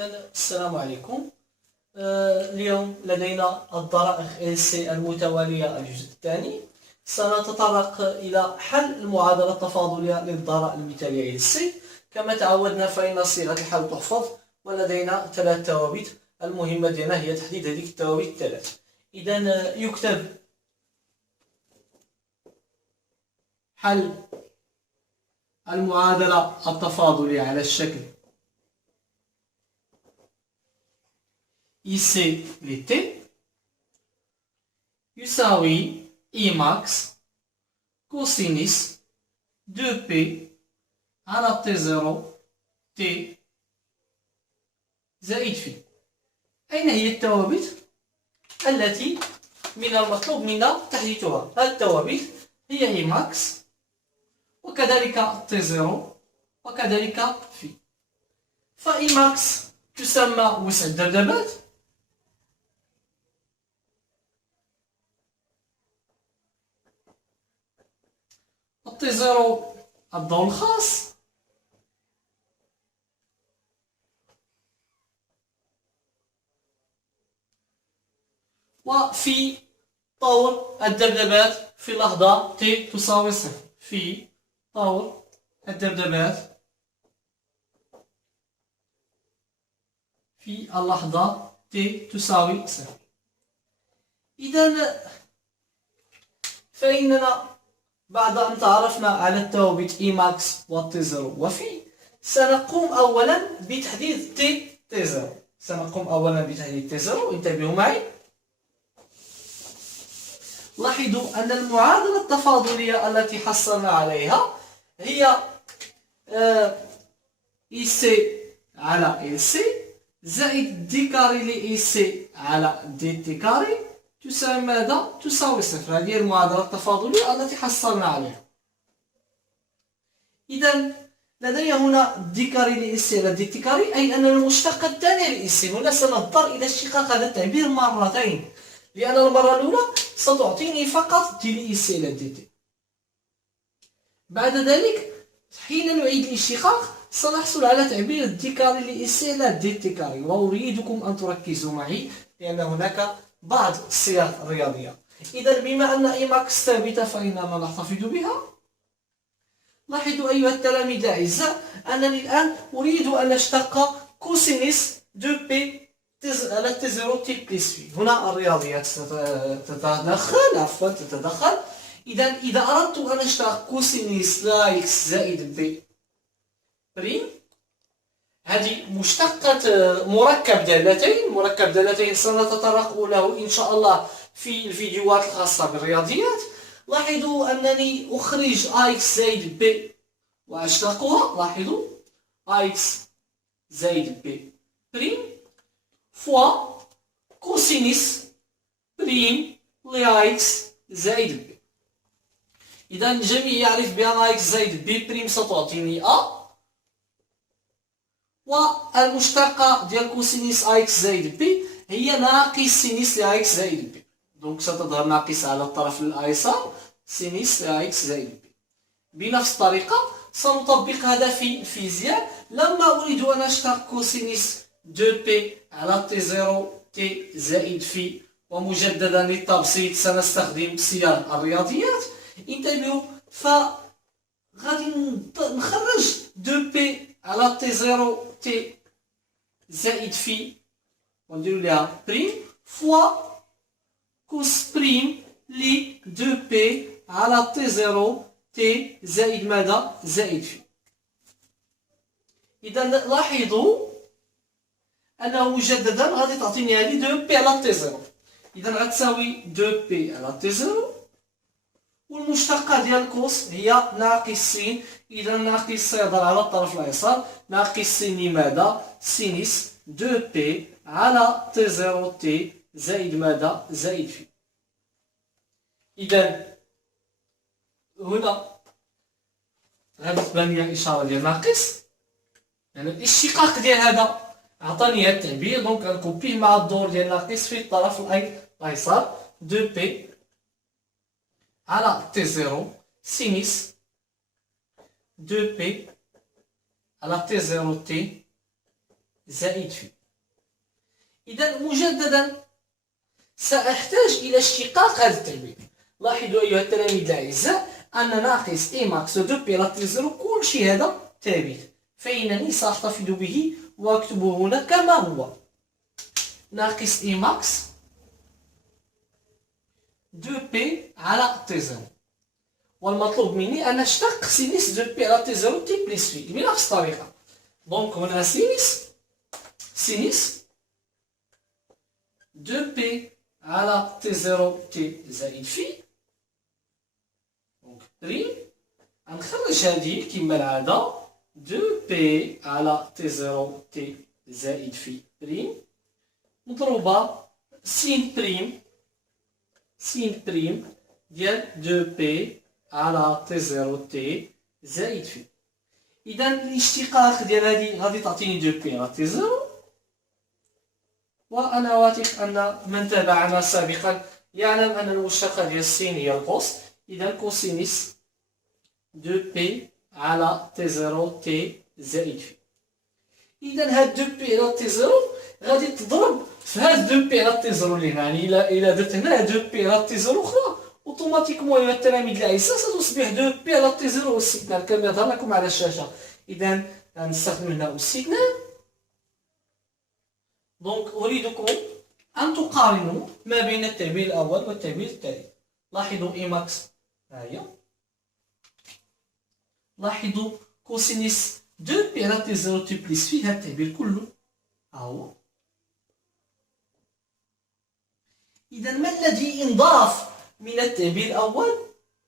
إذا السلام عليكم. اليوم لدينا الضرائب LC المتوالية الجزء الثاني. سنتطرق إلى حل المعادلة التفاضلية للضرائب المثالية LC. كما تعودنا فإن صيغة الحل تحفظ، ولدينا ثلاث ثوابت. المهمة ديالنا هي تحديد هذه الثوابت الثلاث. إذا يكتب حل المعادلة التفاضلية على الشكل IC لT يساوي I max كوسينيس 2P على T0 T زائد في. أين هي الثوابت التي من المطلوب منا تحديثها؟ هذه الثوابت هي I max وكذلك T0 وكذلك في. فI max تسمى وسع الذبذبات، T0 الضوء الخاص، وفي طور الذبذبات في لحظة T تساوي صفر. في طور الذبذبات في اللحظة T تساوي صفر. إذا فإننا بعد أن تعرفنا على الثوابت E max و T0 وفي، سنقوم أولا بتحديد T0. انتبهوا معي. لاحظوا أن المعادلة التفاضلية التي حصلنا عليها هي EC على LC زائد دي كاري ل EC على دي تي كاري تساوي ماذا؟ تساوي صفر. هذه المعادلة التفاضلية التي حصلنا عليها. إذا لدي هنا دي كاري ل EC على دي تي كاري، أي أن المشتقة الثانية ل EC. هنا سنضطر إلى اشتقاق هذا التعبير مرتين، لأن المرة الأولى ستعطيني فقط دي ل EC على دي تي. بعد ذلك حين نعيد الاشتقاق سنحصل على تعبير دي كاري ل EC على دي تي كاري. وأريدكم أن تركزوا معي لأن هناك بعض الصيغ الرياضية. إذا بما أن إي ماكس ثابتة فإننا نحتفظ بها. لاحظوا أيها التلاميذ الأعزاء أنني الآن أريد أن أشتق كوسينيس 2P على T0 T بلس في. هنا الرياضيات تتدخل. إذا أردت أن أشتق كوسينيس لا إكس زائد بي بريم، هذه مشتقة مركب دالتين سنتطرق له إن شاء الله في الفيديوهات الخاصة بالرياضيات. لاحظوا أنني أخرج AX زائد B وأشتقها. لاحظوا AX زائد B بريم فوا كوسينيس بريم ل AX زائد B. إذا الجميع يعرف بأن AX زائد B بريم ستعطيني A، والمشتقة ديال كوسينيس اكس زائد بي هي ناقص سينيس لاكس زائد بي. دونك ستظهر ناقصة على الطرف الأيسر سينيس لاكس زائد بي. بنفس الطريقة سنطبق هذا في الفيزياء. لما أريد أن أشتق كوسينيس 2بي على T0 T زائد في، ومجددا للتبسيط سنستخدم صيغ الرياضيات. انتبهوا، فغادي نخرج 2P على T0 T زائد في ونديرو ليها بريم فوا كوس بريم ل 2P على T0 T زائد ماذا؟ زائد في. إذا لاحظوا أنه مجددا غادي تعطيني هذه 2P على T0. إذا غتساوي 2P على T0 والمشتقة ديال كوس هي ناقص سين. إذا ناقص سيظهر على الطرف الأيسر. ناقص سين لماذا؟ سينيس 2P على T0 T زائد ماذا؟ زائد في. إذا هنا غادي تبان لي الإشارة ديال ناقص، يعني الاشتقاق ديال هذا عطاني هذا التعبير. دونك غنكوبيه مع الدور ديال ناقص في الطرف الأيسر 2P على T0 سينيس 2P على T0 T زائد في. إذا مجددا سأحتاج إلى اشتقاق هذا التعبير. لاحظوا أيها التلاميذ الأعزاء أن ناقص إي ماكس دو بي لا تي زيرو كل شيء هذا ثابت، فإنني سأحتفظ به وأكتبه هنا كما هو. ناقص إي ماكس دو بي على تي زيرو، والمطلوب مني أن أشتق سينيس دو بي على تي زيرو تي بلس في بنفس الطريقة. دونك هنا سينيس دو بي على تي زيرو تي زائد في. دونك بريم غنخرج هذه كما العادة دو بي على تي زيرو تي زائد في بريم مضروبة سين بريم ديال دو بي على تي زيرو تي زائد في. إذا الاشتقاق ديال هذه غادي تعطيني دو بي على تي زيرو، وأنا واثق أن من تابعنا سابقا يعلم أن المشتقة ديال السين هي الكوس. إذا كوسينيس دو بي على تي زيرو تي زائد في. إذا هاد دو بي على تي زيرو غادي تضرب في هاد دو بي على تي زيرو اللي هنا، يعني إلا درت هنا دو بي على تي زيرو أخرى أوتوماتيكمون أيها التلاميذ الأعزاء ستصبح دو بي على تي زيرو والسيجنال كما يظهر لكم على الشاشة. إذا نستخدم هنا السيجنال. دونك أريدكم أن تقارنوا ما بين التعبير الأول والتعبير الثاني. لاحظوا إي ماكس ها هي، لاحظوا كوسينيس دو بي على تي زيرو تي بلس في، هذا التعبير كله ها هو. إذا ما الذي انضاف من التعبير الأول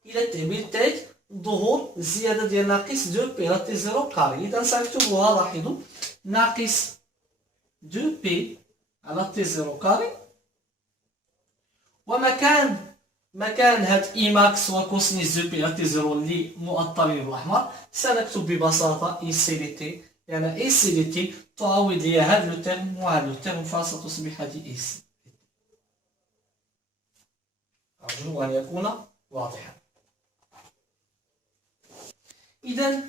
إلى التعبير الثالث؟ ظهور الزيادة ديال ناقص دو بي على تي زيرو كاري. إذا سأكتبها، لاحظوا ناقص دو بي على تي زيرو كاري، مكان هاد إي ماكس وكوسينيس دو بي على تي زيرو اللي مؤطرين بالأحمر سنكتب ببساطة إي سي دي تي، لأن إي سي دي تي تعوض لي هاد لو تيرم وهاد لو تيرم فستصبح هذه إي سي. أرجو أن يكون واضحا. إذا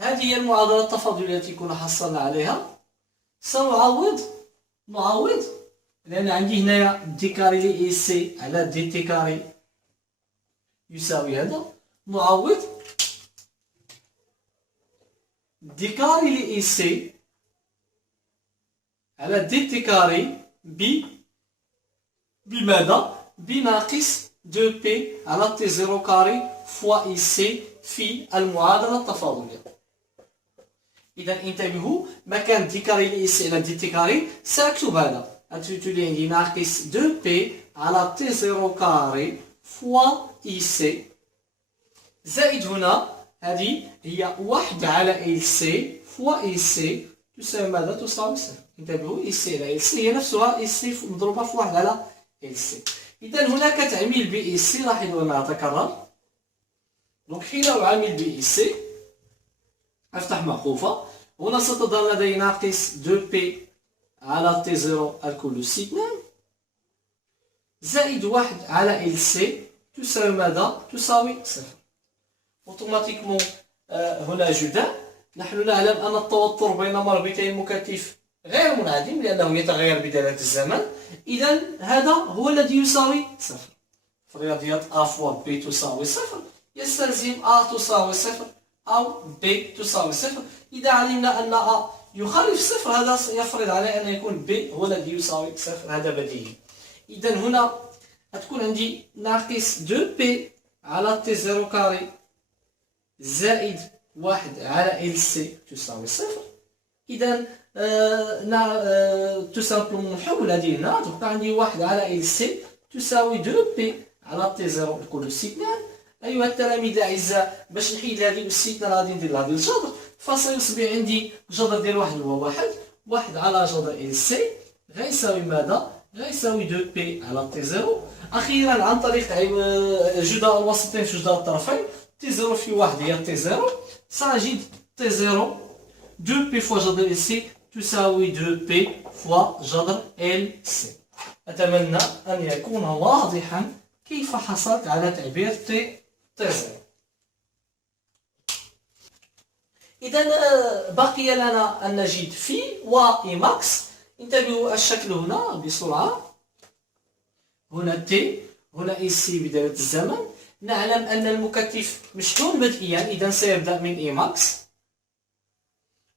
هذه هي المعادلة التفاضلية التي كنا حصلنا عليها. سنعوض لأن عندي هنايا دي كاري لي إي سي على دي تي كاري يساوي هذا. نعوض دي كاري لي إي سي على دي تي كاري بماذا؟ بناقص دو بي على تي زيرو كاري فوا إي سي في المعادلة التفاضلية. إذا انتبهوا، مكان دي كاري لي سي على دي تي كاري سأكتب هذا، أتولي عندي ناقص دو بي على تي زيرو كاري فوا إي سي زائد هنا هذه هي واحد على إل سي فوا إي سي تساوي ماذا؟ تساوي صفر. انتبهوا، إي سي على إل سي هي نفسها إي سي مضروبة في واحد على إل سي. إذا هناك تعميل بإي سي، لاحظوا أنها تكرر. دونك حين أعامل بإي سي أفتح معقوفة، هنا ستظهر لدي ناقص دو بي على تي زيرو الكل سيجنال زائد واحد على إل سي تساوي ماذا؟ تساوي صفر. أوتوماتيكمون هنا جداء. نحن نعلم أن التوتر بين مربطي المكثف غير منعدم لأنه يتغير بدلالة الزمن. إذا هذا هو الذي يساوي صفر. في الرياضيات أ فوا بي تساوي صفر يستلزم أ تساوي صفر أو بي تساوي صفر. إذا علمنا أن أ يخالف صفر هذا يفرض عليه أن يكون بي هو الذي يساوي صفر، هذا بديهي. إذا هنا تكون عندي ناقص دو بي على تي زيرو كاري زائد واحد على إل سي تساوي صفر. إذا تو سامبلومون نحول هذه هنا، تبقى عندي واحد على إل سي تساوي دو بي على تي زيرو الكل سيجنال. أيها التلاميذ الأعزاء، باش نحيد هذه السيجنال غادي ندير هذه الجذر، فسيصبح عندي جذر ديال واحد هو واحد على جذر إل سي غيساوي ماذا؟ غيساوي دو بي على تي زيرو. أخيرا عن طريق جداء الوسطين في جداء الطرفين، تي زيرو في واحد هي تي زيرو، سأجد تي زيرو دو بي فوا جذر إل سي تساوي دو بي فوا جذر إل سي. أتمنى أن يكون واضحا كيف حصلت على تعبير تي زيرو. إذا بقي لنا أن نجد في و إيماكس. انتبهوا الشكل هنا بسرعة. هنا تي، هنا إي سي بدالة الزمن. نعلم أن المكثف مشحون بدئيا، إذا سيبدأ من إيماكس،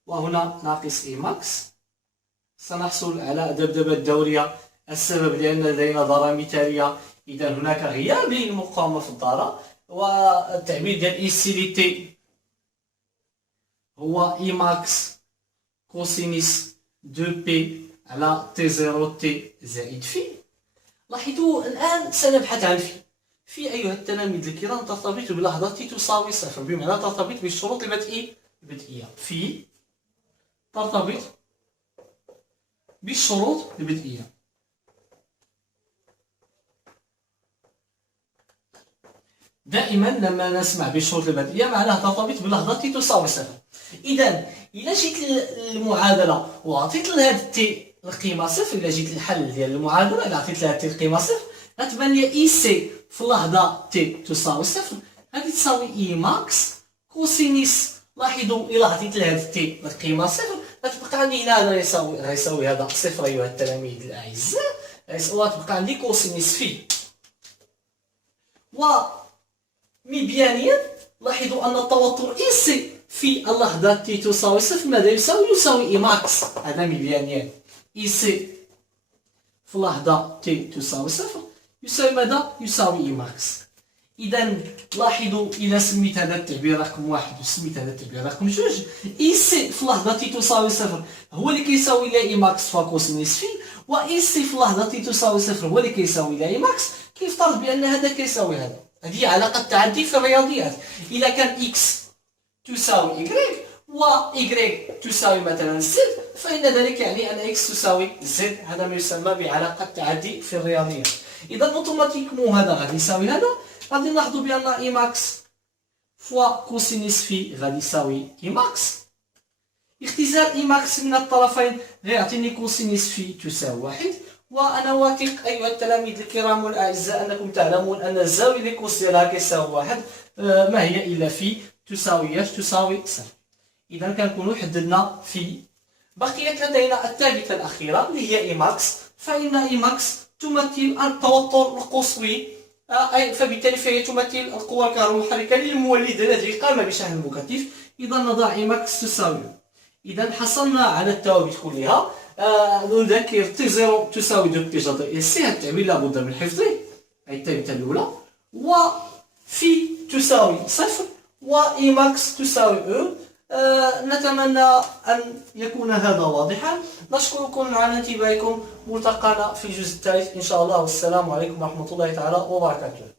وهنا ناقص إيماكس. سنحصل على دبدبة دورية. السبب لأن لدينا ضارة مثالية، إذا هناك غياب للمقاومة في الضارة. والتعبير ديال إي سي لي تي هو إيماكس كوسينيس دو بي على تي زيرو تي زائد في. لاحظوا الآن سنبحث عن في أيها التلاميذ الكرام ترتبط بلحظة تي تساوي صفر، بمعنى ترتبط بالشروط البدئية. في ترتبط بالشروط البدئية. دائما لما نسمع بالشروط البدئية معناها ترتبط بلحظة تي تساوي صفر. إذا إلا جيت للمعادلة وعطيت لهاد تي القيمة صفر، إلا جيت للحل ديال المعادلة إلا عطيت لها تي القيمة صفر، غتبان لي إي سي في اللحظة تي تساوي صفر غادي تساوي إي ماكس كوسينيس. لاحظوا إلا عطيت لهاد تي القيمة صفر غتبقى عندي هنا هذا غيساوي هذا صفر أيها التلاميذ الأعزاء، وغتبقى عندي كوسينيس في. ومبيانيا لاحظوا أن التوتر إي سي في اللحظة تي تساوي صفر ماذا يساوي إي ماكس. هذا مبيانيا إي سي في اللحظة تي تساوي صفر يساوي ماذا؟ يساوي إي ماكس. إذا لاحظوا إذا سميت هذا التعبير رقم واحد وسميت هذا التعبير رقم جوج، إي سي في اللحظة تي تساوي صفر هو اللي كيساوي لها إي ماكس فوا كوسينيس في، وإي سي في اللحظة تي تساوي صفر هو اللي كيساوي لها إي ماكس. كيفترض بأن هذا كيساوي هذا. هذه علاقة تعدي في الرياضيات. إذا كان إكس تساوي إيكغيك و إيكغيك تساوي مثلا زد، فإن ذلك يعني أن إكس تساوي زد. هذا ما يسمى بعلاقة تعدي في الرياضيات. إذا أوتوماتيكمون هذا غادي يساوي هذا. غادي نلاحظوا بأن إي ماكس فوا كوسينيس في غادي يساوي إي ماكس. اختزال إي ماكس من الطرفين غيعطيني كوسينيس في تساوي واحد. وأنا واثق أيها التلاميذ الكرام والأعزاء أنكم تعلمون أن الزاوية لكوس ديالها كيساوي واحد. ما هي إلا في تساوي تساوي صفر. إذا كنكونوا حددنا في. بقيت لدينا الثابتة الأخيرة اللي هي إي ماكس. فإن إي ماكس تمثل التوتر القصوي، فبالتالي فهي تمثل القوة الكهرومحركة للمولد الذي قام بشحن المكثف. إذا نضع إي ماكس تساوي. إذا حصلنا على الثوابت كلها. نذكر تي زيرو تساوي دو بي جذر إس سي. هذا التعبير لابد من حفظه، أي الثابتة الأولى. وفي تساوي صفر وإي ماكس تساوي أو. نتمنى أن يكون هذا واضحا. نشكركم على انتباهكم. ملتقانا في الجزء الثالث إن شاء الله، والسلام عليكم ورحمة الله تعالى وبركاته.